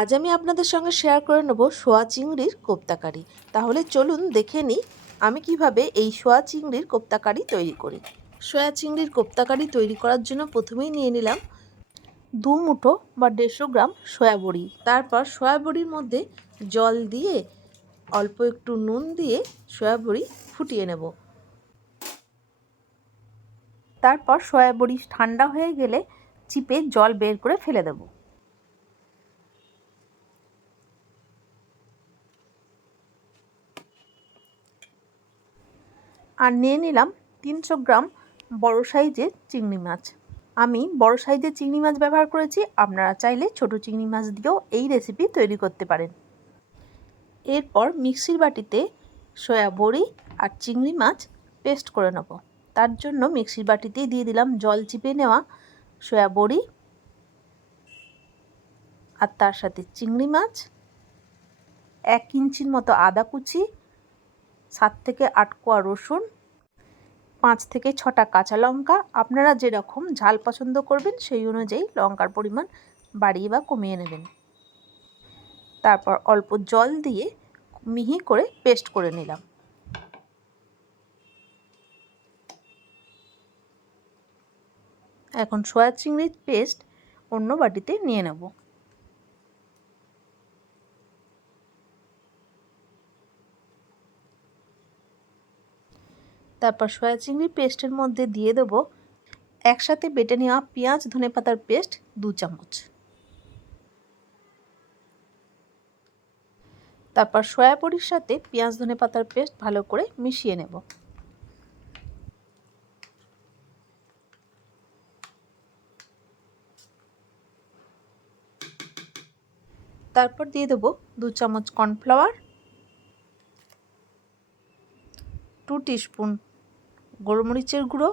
আজ আমি আপনাদের সঙ্গে শেয়ার করে নেব শোয়া চিংড়ির কোপ্তাকারি। তাহলে চলুন দেখে নিই আমি কিভাবে এই শোয়া চিংড়ির কোপ্তাকারি তৈরি করি। শোয়া চিংড়ির কোপ্তাকারি তৈরি করার জন্য প্রথমেই নিয়ে নিলাম 2 মুঠো বা 150 গ্রাম সয়া বড়ি। তারপর সয়া বড়ির মধ্যে জল দিয়ে অল্প একটু নুন দিয়ে সয়া বড়ি ফুটিয়ে নেব। তারপর সয়া বড়ি ঠান্ডা হয়ে গেলে চিপে জল বের করে ফেলে দেব। আর নিয়ে নিলাম 300 গ্রাম বড় সাইজের চিংড়ি মাছ। আমি বড় সাইজের চিংড়ি মাছ ব্যবহার করেছি, আপনারা চাইলে ছোট চিংড়ি মাছ দিয়েও এই রেসিপি তৈরি করতে পারেন। এরপর মিক্সির বাটিতে সয়া বড়ি আর চিংড়ি মাছ পেস্ট করে নেব। তার জন্য মিক্সির বাটিতেই দিয়ে দিলাম জল চিপে নেওয়া সয়া বড়ি আর তার সাথে চিংড়ি মাছ, 1 ইঞ্চির মতো আদা কুচি, 7 থেকে 8 কোয়া রসুন, 5 থেকে 6টা কাঁচা লঙ্কা। আপনারা যেরকম ঝাল পছন্দ করবেন সেই অনুযায়ী লঙ্কার পরিমাণ বাড়িয়ে বা কমিয়ে নেবেন। তারপর অল্প জল দিয়ে মিহি করে পেস্ট করে নিলাম। এখন সয়া চিংড়ির পেস্ট অন্য বাটিতে নিয়ে নেব। তারপর সয়া চিংড়ি পেস্টের মধ্যে দিয়ে দেব একসাথে বেটে নেওয়া পেঁয়াজ ধনেপাতার পেস্ট 2 চামচ। তারপর সয়া বড়ির সাথে পেঁয়াজ ধনেপাতার পেস্ট ভালো করে মিশিয়ে নেব। তারপর দিয়ে দেব 2 চামচ কর্নফ্লাওয়ার, 2 টিস্পুন গোলমরিচের গুঁড়ো,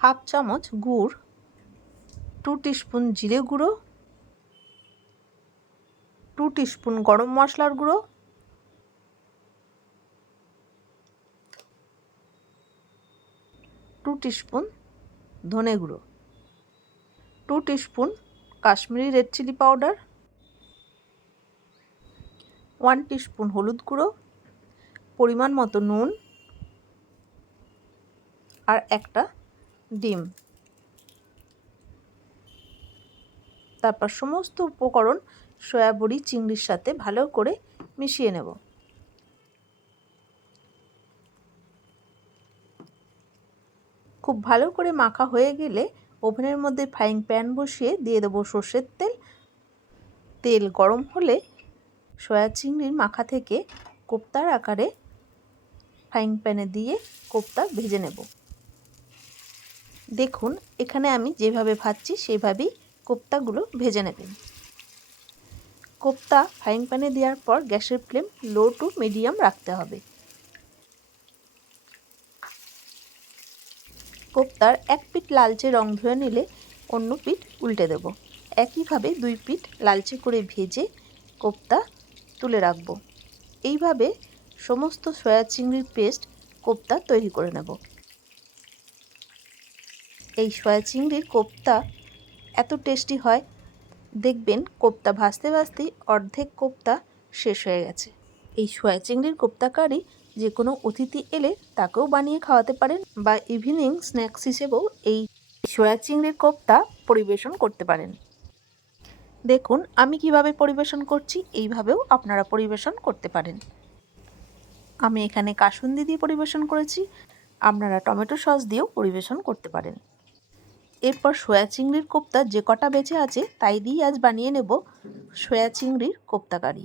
হাফ চামচ গুড়, 2 টিস্পুন জিরে গুঁড়ো, 2 টিস্পুন গরম মশলার গুঁড়ো, 2 টিস্পুন ধনে গুঁড়ো, 2 teaspoon Kashmiri red chilli powder, 1 teaspoon হলুদ গুঁড়ো, পরিমাণ মতো নুন আর একটা ডিম। তারপর সমস্ত উপকরণ সয়া বড়ি চিংড়ির সাথে ভালো করে মিশিয়ে নেব। খুব ভালো করে মাখা হয়ে গেলে ওভেনের মধ্যে ফ্রাইং প্যান বসিয়ে দিয়ে দেবো সর্ষের তেল। তেল গরম হলে সয়া চিংড়ির মাখা থেকে কোপ্তার আকারে ফ্রাইং প্যানে দিয়ে কোপ্তা ভেজে নেব। দেখুন এখানে আমি যেভাবে ভাজছি সেভাবেই কোপ্তাগুলো ভেজে নেবেন। কোপ্তা ফ্রাইং প্যানে দেওয়ার পর গ্যাসের ফ্লেম লো টু মিডিয়াম রাখতে হবে। কোপ্তার এক পিঠ লালচে রং ধরে নিলে অন্য পিঠ উল্টে দেব। একইভাবে 2 পিঠ লালচে করে ভেজে কোপ্তা তুলে রাখবো। এইভাবে সমস্ত সয়া চিংড়ির পেস্ট কোপ্তা তৈরি করে নেব। এই সয়া চিংড়ির কোপ্তা এত টেস্টি হয়, দেখবেন কোপ্তা ভাজতে ভাজতেই অর্ধেক কোপ্তা শেষ হয়ে গেছে। এই সয়া চিংড়ির কোপ্তা কারি যে কোনো অতিথি এলে তাকেও বানিয়ে খাওয়াতে পারেন বা ইভিনিং স্ন্যাক্স হিসেবেও এই সয়া চিংড়ির কোপ্তা পরিবেশন করতে পারেন। দেখুন আমি কিভাবে পরিবেশন করছি, এইভাবেও আপনারা পরিবেশন করতে পারেন। আমি এখানে কাসুন্দি দিয়ে পরিবেশন করেছি, আপনারা টমেটো সস দিয়েও পরিবেশন করতে পারেন। এরপর সয়া চিংড়ির কোপ্তা যে কটা বেঁচে আছে তাই দিয়ে আজ বানিয়ে নেব সয়া চিংড়ির কোপ্তা কারি।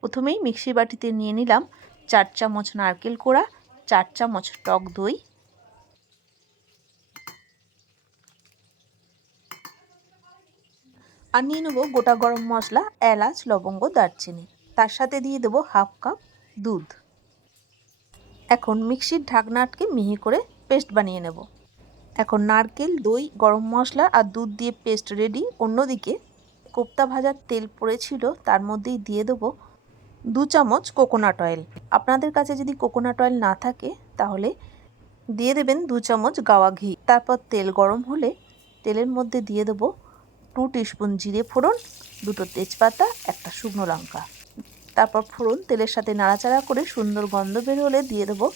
প্রথমেই মিক্সি বাটিতে নিয়ে নিলাম 4 চামচ নারকেল কোড়া, 4 চামচ টক দই, আর নিয়ে নেব গোটা গরম মশলা, এলাচ, লবঙ্গ, দারচিনি। তার সাথে দিয়ে দেবো হাফ কাপ দুধ। এখন মিক্সির ঢাকনা আটকে মিহি করে পেস্ট বানিয়ে নেব। এখন নারকেল, দই, গরম মশলা আর দুধ দিয়ে পেস্ট রেডি। অন্যদিকে কোপ্তা ভাজার তেল পড়েছিল, তার মধ্যেই দিয়ে দেবো 2 চামচ কোকোনাট অয়েল। আপনাদের কাছে যদি কোকোনাট অয়েল না থাকে তাহলে দিয়ে দেবেন 2 চামচ গাওয়া ঘি। তারপর তেল গরম হলে তেলের মধ্যে দিয়ে দেবো 2 টিস্পুন জিরে ফোড়ন, 2টো তেজপাতা, একটা শুকনো লঙ্কা। তারপর ফোড়ন তেলের সাথে নাড়াচাড়া করে সুন্দর গন্ধ বের হলে দিয়ে দেবো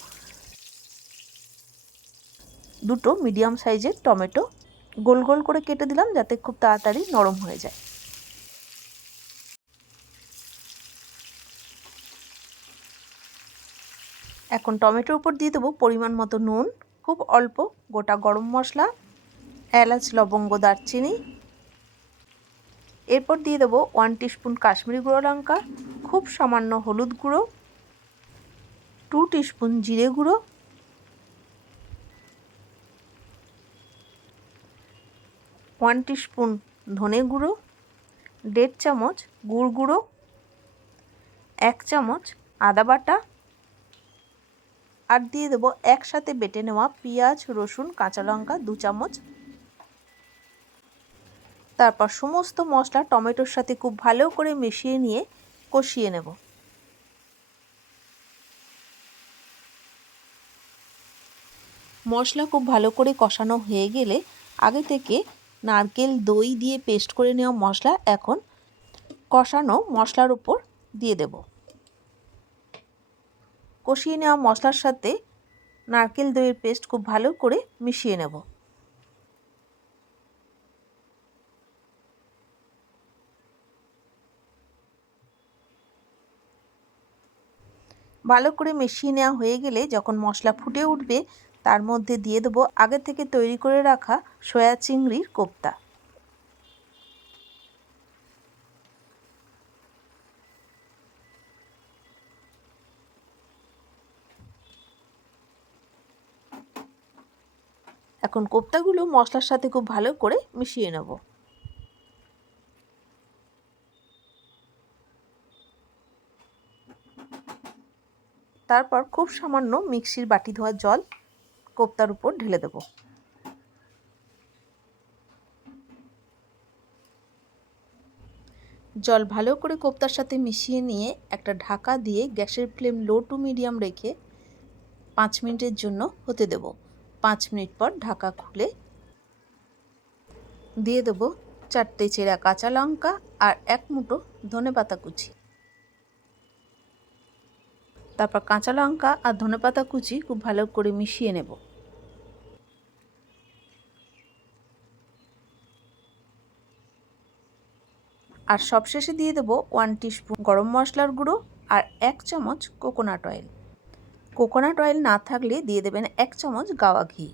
2টো মিডিয়াম সাইজের টমেটো। গোল গোল করে কেটে দিলাম যাতে খুব তাড়াতাড়ি নরম হয়ে যায়। এখন টমেটোর উপর দিয়ে দেবো পরিমাণ মতো নুন, খুব অল্প গোটা গরম মশলা, এলাচ, লবঙ্গ, দারচিনি। এরপর দিয়ে দেবো 1 টিস্পুন কাশ্মীরি গুঁড়ো লঙ্কা, খুব সামান্য হলুদ গুঁড়ো, 2 টিস্পুন জিরে গুঁড়ো, 1 টিস্পুন ধনে গুঁড়ো, 1.5 চামচ গুড় গুঁড়ো, 1 চামচ আদা বাটা, আর দিয়ে দেবো একসাথে বেটে নেওয়া পেঁয়াজ, রসুন, কাঁচা লঙ্কা 2 চামচ। তারপর সমস্ত মশলা টমেটোর সাথে খুব ভালো করে মিশিয়ে নিয়ে কষিয়ে নেব। মশলা খুব ভালো করে কষানো হয়ে গেলে আগে থেকে নারকেল দই দিয়ে পেস্ট করে নেওয়া মশলা এখন কষানো মশলার উপর দিয়ে দেব। কষিয়ে নেওয়া মশলার সাথে নারকেল দইয়ের পেস্ট খুব ভালো করে মিশিয়ে নেব। ভালো করে মিশিয়ে নেওয়া হয়ে গেলে যখন মশলা ফুটে উঠবে তার মধ্যে দিয়ে দেবো আগে থেকে তৈরি করে রাখা সয়া চিংড়ির কোপ্তা। এখন কোপ্তাগুলো মশলার সাথে খুব ভালো করে মিশিয়ে নেব। তারপর খুব সামান্য মিক্সির বাটি ধোয়া জল কোপ্তার উপর ঢেলে দেব। জল ভালো করে কোপ্তার সাথে মিশিয়ে নিয়ে একটা ঢাকা দিয়ে গ্যাসের ফ্লেম লো টু মিডিয়াম রেখে 5 মিনিটের জন্য হতে দেব। 5 মিনিট পর ঢাকা খুলে দিয়ে দেবো 4টে চেরা কাঁচা লঙ্কা আর 1 মুঠো ধনেপাতা কুচি। তারপর কাঁচা লঙ্কা আর ধনেপাতা কুচি খুব ভালো করে মিশিয়ে নেব। আর সবশেষে দিয়ে দেবো 1 টিস্পুন গরম মশলার গুঁড়ো আর 1 চামচ কোকোনাট অয়েল। কোকোনাট অয়েল না থাকলে দিয়ে দেবেন 1 চামচ গাওয়া ঘি।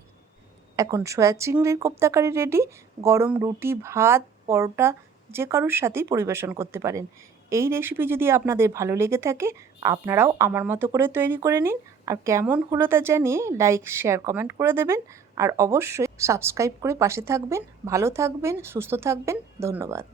এখন সয়া চিংড়ির কোপ্তা কারি রেডি। গরম রুটি, ভাত, পরোটা যে কারোর সাথেই পরিবেশন করতে পারেন। এই রেসিপি যদি আপনাদের ভালো লেগে থাকে আপনারাও আমার মতো করে তৈরি করে নিন। আর কেমন হলো তা জানিয়ে লাইক, শেয়ার, কমেন্ট করে দেবেন। আর অবশ্যই সাবস্ক্রাইব করে পাশে থাকবেন। ভালো থাকবেন, সুস্থ থাকবেন। ধন্যবাদ।